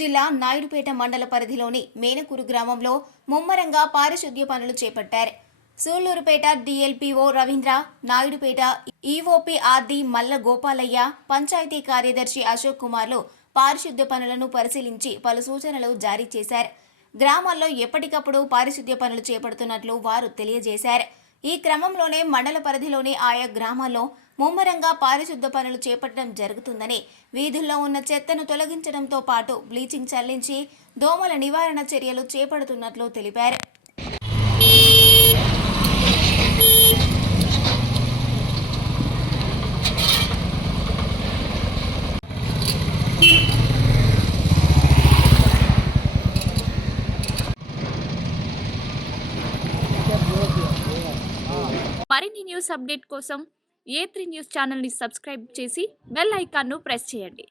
జిల్లా నాయుడుపేట మండల పరిధిలోని మేనకూరు గ్రామంలో ముమ్మరంగా పారిశుద్ధ్య పనులు చేపట్టారు. Sullurpeta DLPO Ravindra, Naidupeta EOP RD మల్ల గోపాలయ్య, పంచాయతీ కార్యదర్శి అశోక్ కుమార్లు పారిశుద్ధ్య పనులను పరిశీలించి పలు సూచనలు జారీ చేశారు. గ్రామాల్లో ఎప్పటికప్పుడు పారిశుద్ధ్య పనులు చేపడుతున్నట్లు వారు తెలియజేశారు. ఈ క్రమంలోనే మండల పరిధిలోని ఆయా గ్రామాల్లో ముమ్మరంగా పారిశుద్ధ్య పనులు చేపట్టడం జరుగుతుందని, వీధుల్లో ఉన్న చెత్తను తొలగించడంతో పాటు బ్లీచింగ్ చల్లించి దోమల నివారణ చర్యలు చేపడుతున్నట్లు తెలిపారు. మరిన్ని న్యూస్ అప్డేట్ కోసం A3 న్యూస్ ఛానల్ని సబ్స్క్రైబ్ చేసి బెల్ ఐకాన్ను ప్రెస్ చేయండి.